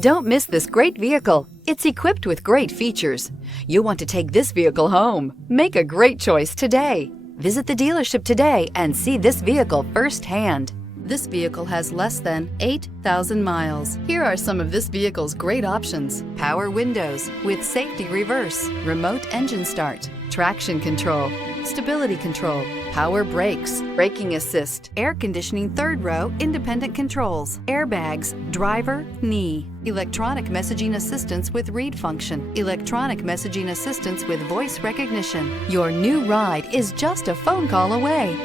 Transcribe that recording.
Don't miss this great vehicle. It's equipped with great features. You'll want to take this vehicle home. Make a great choice today. Visit the dealership today and see this vehicle firsthand. This vehicle has less than 8,000 miles. Here are some of this vehicle's great options: power windows with safety reverse, remote engine start, traction control, stability control, power brakes, braking assist, air conditioning third row independent controls, airbags, driver, knee, electronic messaging assistance with read function, electronic messaging assistance with voice recognition. Your new ride is just a phone call away.